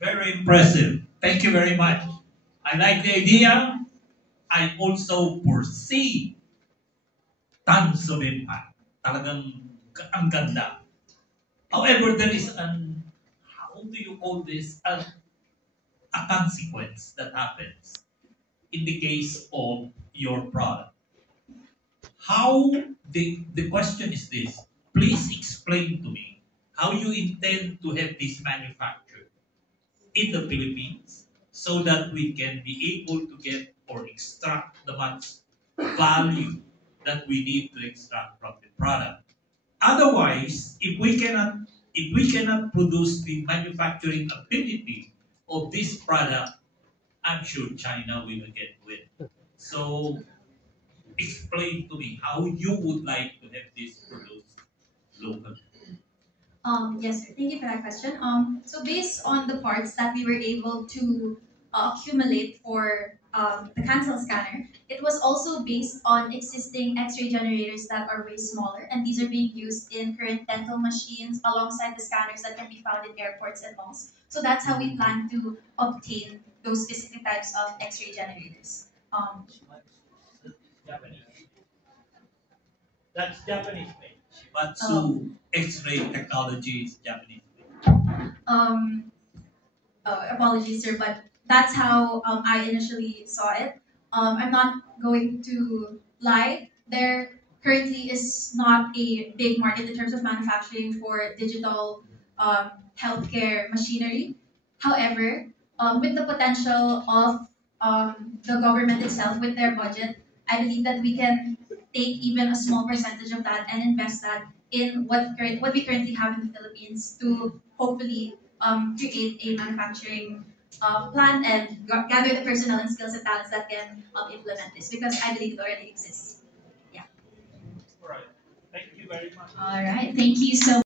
Very impressive. Thank you very much. I like the idea. I also foresee tons of impact. Talagang ang ganda. However, there is how do you call this? A consequence that happens in the case of your product. How the question is this. Please explain to me how you intend to have this manufactured in the Philippines so that we can be able to get or extract the much value that we need to extract from the product. Otherwise, if we cannot produce the manufacturing ability of this product, I'm sure China will get win. So explain to me how you would like to have this produced locally. Yes, sir. Thank you for that question. So based on the parts that we were able to accumulate for the cancel scanner, it was also based on existing X-ray generators that are way smaller, and these are being used in current dental machines alongside the scanners that can be found in airports and malls. So that's how we plan to obtain those specific types of X-ray generators. Japanese. That's Japanese made. Um, Shibatsu X-ray technology is Japanese made. um, apologies, sir, but that's how I initially saw it. I'm not going to lie. There currently is not a big market in terms of manufacturing for digital healthcare machinery. However, with the potential of the government itself, with their budget, I believe that we can take even a small percentage of that and invest that in what we currently have in the Philippines to hopefully create a manufacturing plan and gather the personnel and skills and talents that can implement this because I believe it already exists. Yeah. All right. Thank you very much. All right. Thank you so